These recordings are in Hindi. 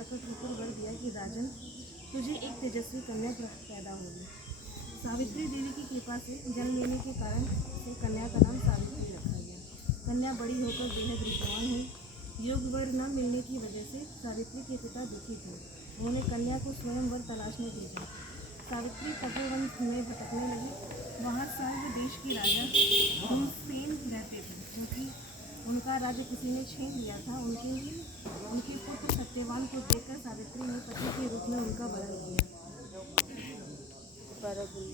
प्रकट होकर वर दिया कि राजन, तुझे एक तेजस्वी कन्या पैदा होगी। सावित्री देवी की कृपा से जन्म लेने के कारण से कन्या का नाम सावित्री रखा गया। कन्या बड़ी होकर बेहद रूपवान हुई। योग वर न मिलने की वजह से सावित्री के पिता दुखी थे। उन्होंने कन्या को स्वयं वर तलाशने भेजा। सावित्री तपोवन में भटकने लगी। वहाँ सर्व देश के राजा धूमसेन रहते थे, क्योंकि उनका राज्य किसी ने छीन लिया था। उनके पुत्र सत्यवान को देखकर सावित्री ने पति के रूप में उनका वरण किया।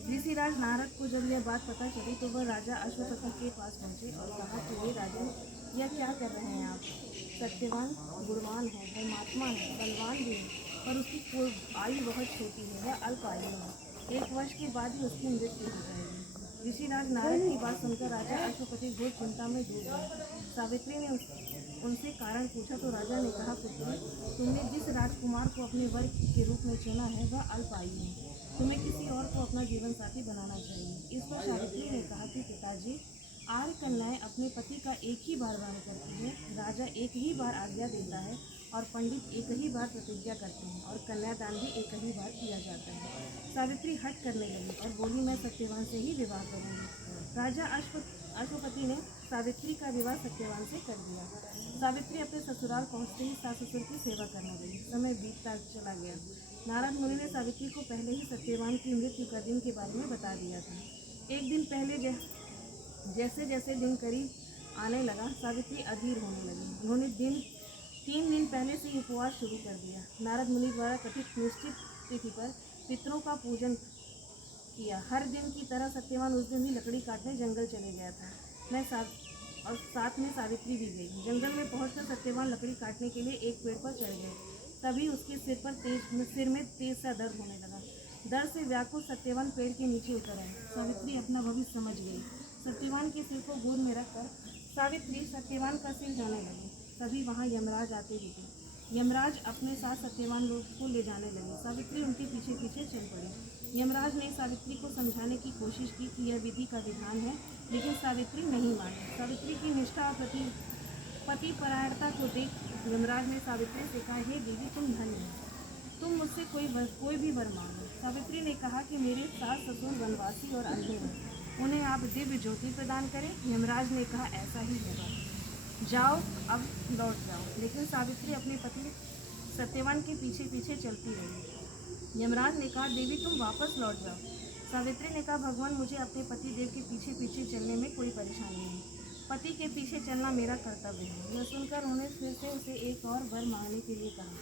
ऋषिराज नारद को जब यह बात पता चली तो वह राजा अश्वपति के पास पहुंचे और कहा कि हे राजन, यह क्या कर रहे हैं आप? सत्यवान गुणवान है, धर्मात्मा है, बलवान भी है, पर उसकी आयु बहुत छोटी है, वह अल्प आयु है। 1 वर्ष के बाद ही उसकी मृत्यु हो जाएगी। ऋषिराज नारद की बात सुनकर राजा अश्वपति घोर चिंता में डूब गए। सावित्री ने उनसे कारण पूछा तो राजा ने कहा, पुत्री, तुमने जिस राजकुमार को अपने वर के रूप में चुना है वह अल्प आयु है। तुम्हें किसी और को अपना जीवन साथी बनाना चाहिए। इस पर सावित्री ने कहा कि पिताजी, आर्य कन्याएं अपने पति का एक ही बार वरण करती है, राजा एक ही बार आज्ञा देता है और पंडित एक ही बार प्रतिज्ञा करते हैं और कन्यादान भी एक ही बार किया जाता है। सावित्री हट करने लगी और बोली, मैं सत्यवान से ही विवाह करूँगी। राजा अश्वपति ने सावित्री का विवाह सत्यवान से कर दिया। सावित्री अपने ससुराल पहुँचते ही सास ससुर की सेवा करने लगी। समय बीतता चला गया। नारद मुनि ने सावित्री को पहले ही सत्यवान की मृत्यु का दिन के बारे में बता दिया था। एक दिन पहले जैसे जैसे दिन करीब आने लगा, सावित्री अधीर होने लगी। उन्होंने 3 दिन पहले से उपवास शुरू कर दिया। नारद मुनि द्वारा कथित निश्चित तिथि पर पितरों का पूजन किया। हर दिन की तरह सत्यवान उस दिन भी लकड़ी काटने जंगल चले गया था। और साथ में सावित्री भी गई। जंगल में पहुंचकर सत्यवान लकड़ी काटने के लिए एक पेड़ पर चढ़ गए। तभी उसके सिर में तेज सा दर्द होने लगा। दर्द से व्याकुल सत्यवान पेड़ के नीचे उतर आए। सावित्री अपना भविष्य समझ गई। सत्यवान के सिर को गोद में रखकर सावित्री सत्यवान का सिर धोने लगी। तभी वहाँ यमराज आते ही थे। यमराज अपने साथ सत्यवान लोग को ले जाने लगे। सावित्री उनके पीछे पीछे चल पड़ी। यमराज ने सावित्री को समझाने की कोशिश की कि यह विधि का विधान है, लेकिन सावित्री नहीं मानी। सावित्री की निष्ठा और पति परायणता को देख यमराज ने सावित्री से कहा, हे देवी, तुम धन्य हो, तुम मुझसे कोई भी वर मांगो। सावित्री ने कहा कि मेरे सास ससुर वनवासी और अंधे हैं, उन्हें आप दिव्य ज्योति प्रदान करें। यमराज ने कहा, ऐसा ही होगा, जाओ, अब लौट जाओ। लेकिन सावित्री अपने पति सत्यवान के पीछे पीछे चलती रही। यमराज ने कहा, देवी, तुम वापस लौट जाओ। सावित्री ने कहा, भगवान, मुझे अपने पति देव के पीछे पीछे चलने में कोई परेशानी नहीं, पति के पीछे चलना मेरा कर्तव्य है। यह सुनकर उन्होंने फिर से उसे एक और वर मांगने के लिए कहा।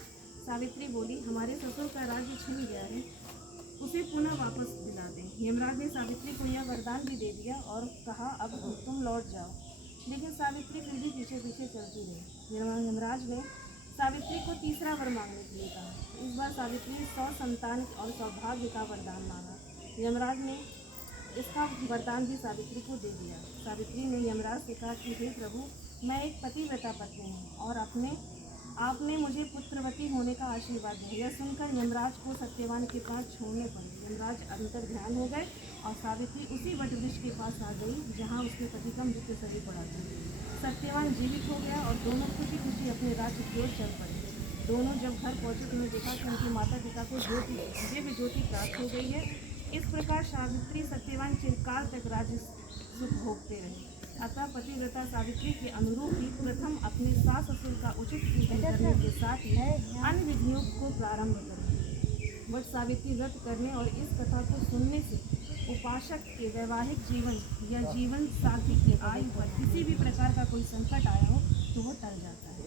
सावित्री बोली, हमारे ससुर का राज्य छिन गया है, उसे पुनः वापस दिला दें। यमराज ने सावित्री को यह वरदान भी दे दिया और कहा, अब तुम लौट जाओ। लेकिन सावित्री फिर भी पीछे पीछे चलती रही। यमराज ने सावित्री को तीसरा वर मांगने के लिए कहा। इस बार सावित्री 100 संतान और सौभाग्य का वरदान मांगा। यमराज ने इसका वरदान भी सावित्री को दे दिया। सावित्री ने यमराज से कहा कि हे प्रभु, मैं एक पतिव्रता पत्नी हूँ और आपने मुझे पुत्रवती होने का आशीर्वाद दिया। यह सुनकर यमराज को सत्यवान के पास छोड़ने पड़े। यमराज अंतर ध्यान हो गए और सावित्री उसी वटवृक्ष के पास आ गई जहाँ उसके पति का मृत्यु सही पड़ा था। सत्यवान जीवित हो गया और दोनों खुशी खुशी अपने राज्य की ओर चल पड़े। दोनों जब घर पहुँचे तो उन्हें देखा कि उनके माता पिता को दिव्य ज्योति प्राप्त हो गई है। इस प्रकार सावित्री सत्यवान चिरकाल तक राज्य सुख भोगते रहे। अतः पतिव्रता सावित्री के अनुरूप ही प्रथम अपने सास ससुर का उचित पूजन करने के साथ ही अन्य विधियों को प्रारंभ करें। वट सावित्री व्रत करने और इस कथा को सुनने से उपासक के वैवाहिक जीवन या जीवन साथी की आयु पर किसी भी प्रकार का कोई संकट आया हो तो वो टल जाता है।